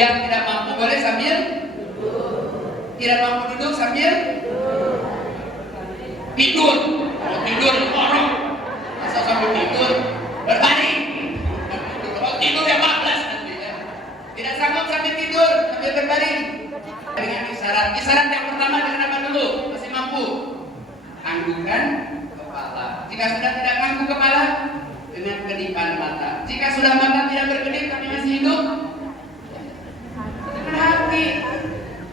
Yang tidak mampu boleh sambil tidak mampu duduk sambil tidur. Kalau tidur orang masa sambil tidur berbaring. Kalau tidur ya 14 nanti ya. Tidak sanggup sambil tidur sambil berbaring. Dengan isyarat yang pertama dengan apa dulu? Masih mampu. Anggukan kepala. Jika sudah tidak angguh kepala, dengan kedipan mata. Jika sudah mata tidak berkedip tapi masih hidup,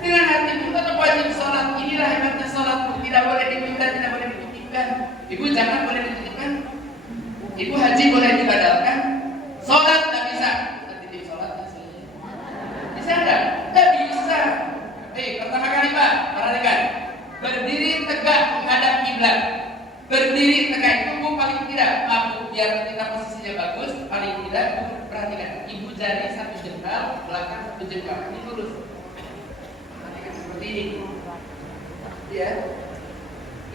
dengan hati pun tetap wajib sholat. Inilah hebatnya sholat. Tidak boleh ditunda, tidak boleh dititipkan. Ibu jangan boleh dititipkan. Ibu haji boleh dibadalkan. Sholat tak bisa. Kita titip sholat bisa enggak? Tak bisa. Pertama kali Pak, perhatikan. Berdiri tegak menghadap kiblat. Berdiri tegak itu Bu paling tidak mampu biar kita posisinya bagus. Paling tidak Bu perhatikan. Ibu jari satu jengkal, belakang satu jengkal. Ini lurus. Perhatikan seperti ini. Ya.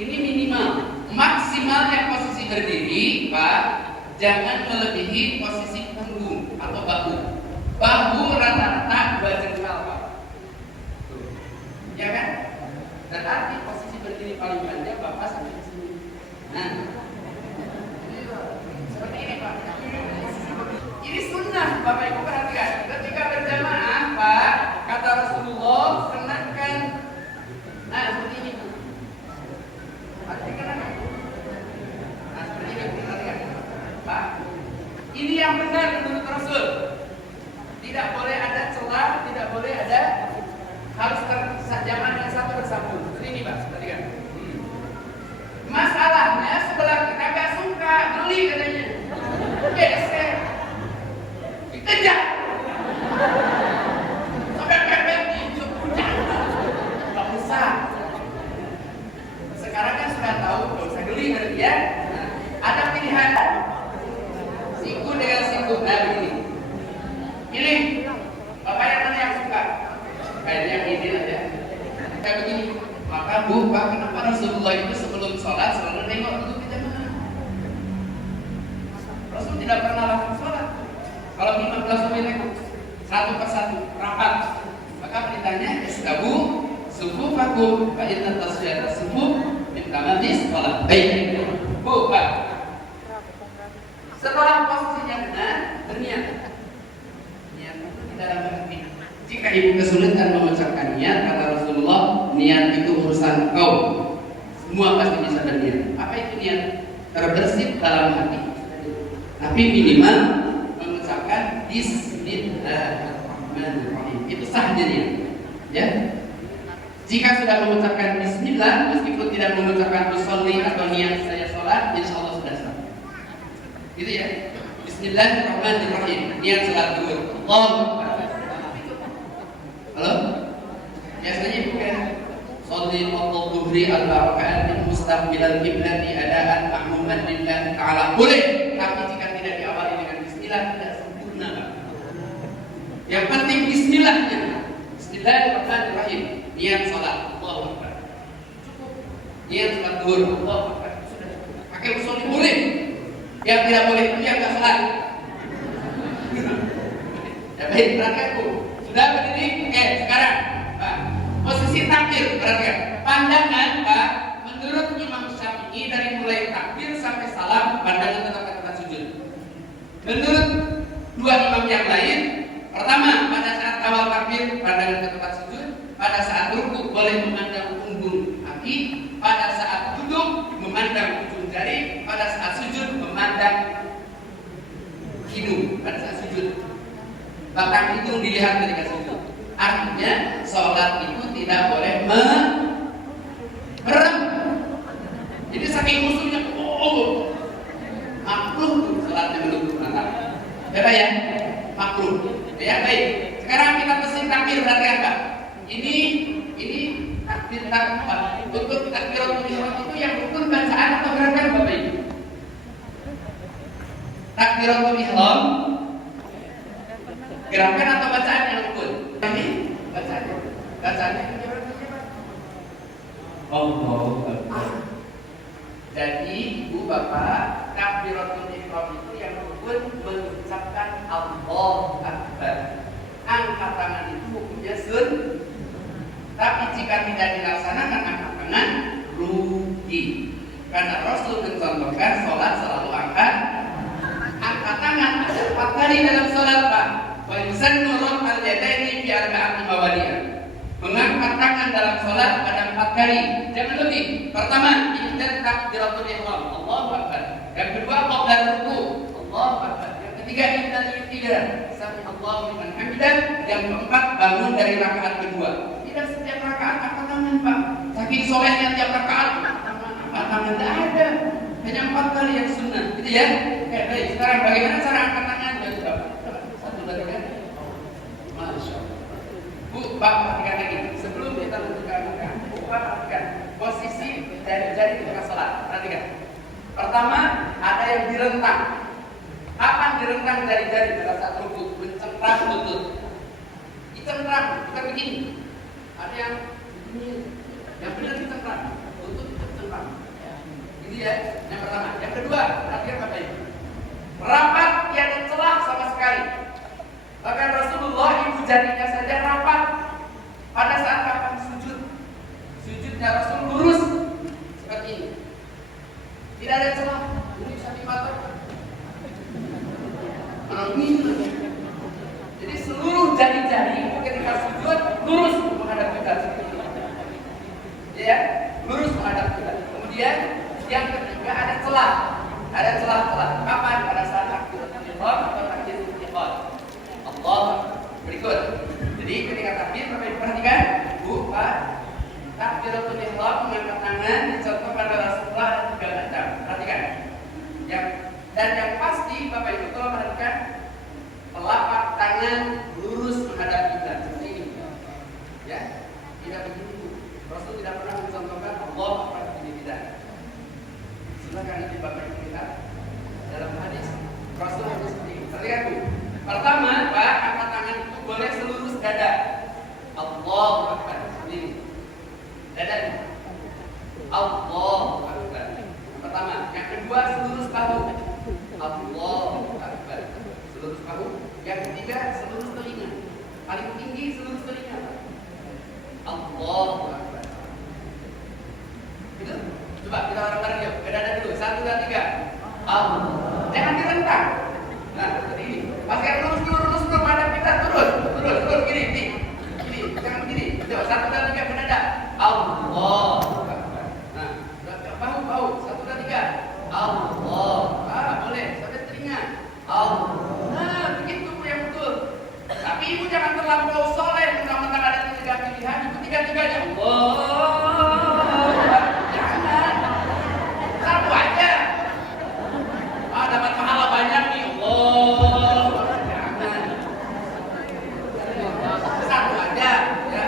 Ini minimal. Maksimalnya posisi berdiri, Pak. Jangan melebihi posisi punggung atau bahu. Bahu rata-rata 2 jengkal, Pak. Ya kan? Berarti posisi berdiri paling panjang Bapak sampai sini. Nah, seperti ini Pak. Ini sunnah Bapak Ibu perhatikan. Ketika berjamaah Pak, kata Rasulullah kenakan. Nah, seperti ini Bu. Perhatikan apa? Nah, seperti ini Bu. Perhatikan Pak. Ini yang benar menurut Rasul. Tidak boleh ada celah, tidak boleh ada, harus jamaah yang satu bersambung. Seperti ini Pak, perhatikan. Masalahnya sebelah kita gak suka, geli katanya. Geser, dikejar, sampai pepet dipuncak. Gak usah. Sekarang kan sudah tahu, gak usah geli berarti ya. Nah, ada pilihan siku dengan siku. Nah begini, pilih Bapak yang mana yang suka. Kayaknya ini aja. Kayak begini. Maka Bu, Pak, kenapa Rasulullah itu sebelum sholat selalu nengok dulu ke jamaah? Rasul tidak pernah langsung sholat. Kalau imam langsung nengok satu persatu, rapat. Maka perintahnya istabu sufufakum fa inna tasfiyata sufuf min tamamis sholat. Baik. Bu, Pak. Setelah posisinya benar, berniat. Niat itu di dalam hati. Jika ibu kesulitan mengucapkan niat, kata Rasulullah, niat itu urusan engkau. Semua pasti bisa berniat. Apa itu niat? Terbersih dalam hati. Tapi minimal mengucapkan Bismillahirrahmanirrahim. Itu sah niat. Ya. Jika sudah mengucapkan Bismillah, meskipun tidak mengucapkan usolli atau niat saya sholat, insya Allah sudah sah. Gitu ya. Bismillahirrahmanirrahim. Niat sholat zuhur. Allahu Akbar. Halo? Biasanya ibu kan sholli fardhu dhuhri al-raka'at mustaqbilal qiblati adaan ma'muman lillahi ta'ala. Boleh, tapi jika tidak diawali dengan bismillah tidak sempurna, Pak. Yang penting bismillahnya. Bismillahirrahmanirrahim. Niat salat, Allahu Akbar. Cukup. Niat salat zuhur, Allahu Akbar. Sudah. Pakai usolli boleh. Yang tidak boleh itu yang enggak salat. Ya baik, perhatikan Bu. Sudah berdiri? Oke, sekarang Pak, posisi takbir, perhatikan. Pandangan Pak, menurut Imam Syafi'i dari mulai takbir sampai salam, pandangan tetap ke tempat sujud. Menurut dua imam yang lain, pertama pada saat awal takbir pandangan ke tempat sujud, pada saat rukuk boleh memandang punggung kaki, pada saat duduk memandang ujung jari, pada saat sujud memandang hidung, pada saat sujud. Batang hidung dilihat ketika sujud. Artinya sholat itu tidak boleh merem. Jadi saking musuhnya, makruh sholatnya menunggu matang. Ya Pak ya, makruh. Ya baik. Sekarang kita pesin takbir, perhatikan Pak. Ini takbir Pak. Untuk takbiratul ihram itu yang rukun bacaan atau gerakan Bapak Ibu? Takbiratul ihram gerakan atau bacaan yang rukun? Ini bacaannya. Bacaannya Allahu Akbar. Jadi Ibu Bapak, takbiratul ihram itu yang rukun mengucapkan Allahu Akbar. Angkat tangan Tapi jika tidak dilaksanakan angkat tangan, rugi. Karena Rasul mencontohkan sholat selalu angkat tangan. Ada 4 kali dalam sholat, Pak. Wa yusannu raf'al yadaini fi arba'ati mawadiyah. Mengangkat tangan dalam sholat ada 4 kali, jangan lebih. Pertama, inda takbiratul ihram, Allahu akbar. Yang kedua, qabla ruku', Allahu akbar. Yang ketiga, inda i'tidal, sami Allahu liman hamidah. Yang keempat, bangun dari rakaat kedua. Tidak setiap rakaat angkat tangan, Pak. Saking solehnya tiap rakaat angkat tangan tidak ada. Hanya 4 kali yang sunnah, gitu ya. Oke, baik. Sekarang bagaimana cara angkat tangan? Ya sudah. 1, 2, 3. Masya Allah. Bu, Pak, perhatikan lagi. Sebelum kita lanjutkan, Bu, Pak, perhatikan posisi jari-jari ketika sholat. Perhatikan. Pertama, ada yang direntang. Apa direntang jari-jari pada saat rukuk? Mencengkram lutut. Dicengkram, bukan begini. Ada yang ini, yang benar dicengkram. Lutut dicengkram. Ini ya, yang pertama. Yang kedua, perhatikan Bapak Ibu. Rapat tiada celah sama sekali. Bahkan Rasulullah ibu jarinya saja rapat pada saat kapan sujud. Sujudnya Rasul lurus seperti ini. Tidak ada celah. Ini satu mata. Jadi seluruh jari-jari itu ketika sujud lurus menghadap kiblat. Ya, lurus menghadap kiblat. Kemudian yang ketiga ada celah. Ada celah-celah. Kapan? Pada saat takbiratul ihram atau takbiratul ihram. Allah berikut. Jadi ketika takbir, Bapak Ibu perhatikan, Bu, Pak, takbiratul ihram mengangkat tangan dicontohkan oleh Rasulullah ada 3 macam. Perhatikan. Yang pasti Bapak Ibu tolong perhatikan, telapak tangan lurus menghadap kiblat seperti ini. Ya, tidak begitu. Rasul tidak pernah mencontohkan Allah seperti ini, tidak. Silakan nanti Bapak Ibu lihat dalam hadis Rasul harus seperti ini. Perhatikan, Bu. Pertama, Pak, angkat tangan itu boleh seluruh dada. Allahu akbar. Ini. Dada. Allahu akbar. Pertama, yang kedua seluruh bahu. Allahu akbar. Seluruh bahu. Yang ketiga seluruh telinga. Paling tinggi seluruh telinga. Allahu akbar. Gitu? Coba kita bareng-bareng yuk. Ke dada dulu. 1, 2, 3. Allah. Jangan direntang. Nah, seperti ini. Pastikan lurus menghadap kita, turun, gini, jangan begini. Coba 1, 2, 3 ke dada. Allah. Nah, bahu, 1, 2, 3. Allah. Boleh sampai telinga. Allah. Nah, begitu Bu yang betul. Tapi Ibu jangan terlampau soleh, mentang-mentang ada 3 pilihan, Ibu 3-3-nya. Allah. Jangan. 1 aja. Dapat pahala banyak nih. Allah. Jangan. 1 aja. Ya.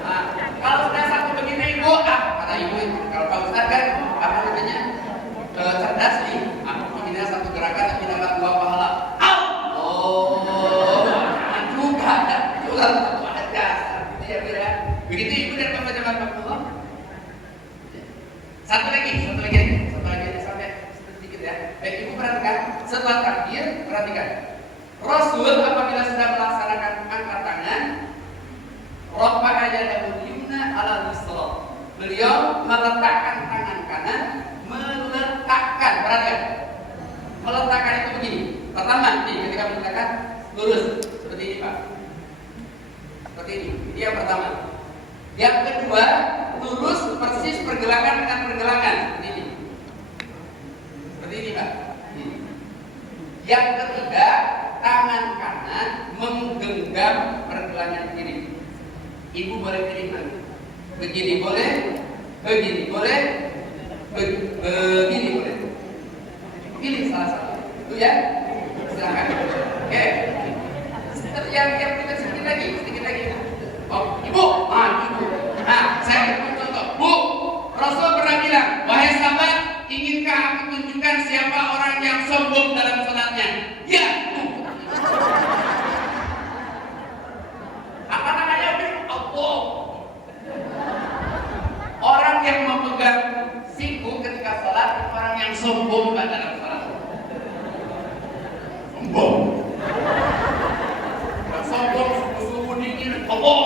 Nah, kalau sudah 1 begini Ibu, kata Ibu, kalau Pak Ustaz kan apa namanya? Cerdas nih. Aku begini 1 gerakan tapi dapat 2 pahala. Jangan juga. Juga 1 aja. Gitu ya, Bira. Begitu Ibu dan Bapak jemaat Allah. 1 lagi sampai sedikit ya. Baik, Ibu perhatikan. Setelah takbir, perhatikan. Rasul apabila sudah melaksanakan angkat tangan, rafa'a yadahu yumna 'ala al-yusra. Beliau meletakkan tangan kanan, perhatikan. Meletakkan itu begini. Pertama, nih ketika meletakkan lurus seperti ini, Pak. Seperti ini. Ini yang pertama. Yang kedua, lurus persis pergelangan dengan pergelangan. Seperti ini. Seperti ini, Pak. Yang ketiga, tangan kanan menggenggam pergelangan kiri. Ibu boleh pilih nanti. Begini boleh, begini boleh, begini boleh. Pilih salah satu. Itu ya. Silakan. Oke. Yang sedikit lagi. Oh, Ibu. Ibu. Nah, saya contoh. Bu, Rasul pernah bilang, wahai sahabat, inginkah aku tunjukkan siapa orang yang sombong dalam sholatnya? Ya. Apa namanya? Allah. Orang yang memegang siku ketika sholat itu orang yang sombong dalam sholat. Sombong. Sombong, suhu dingin. Allah.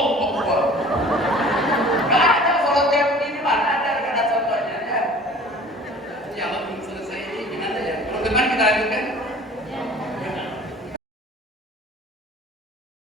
Teman kita lanjutkan.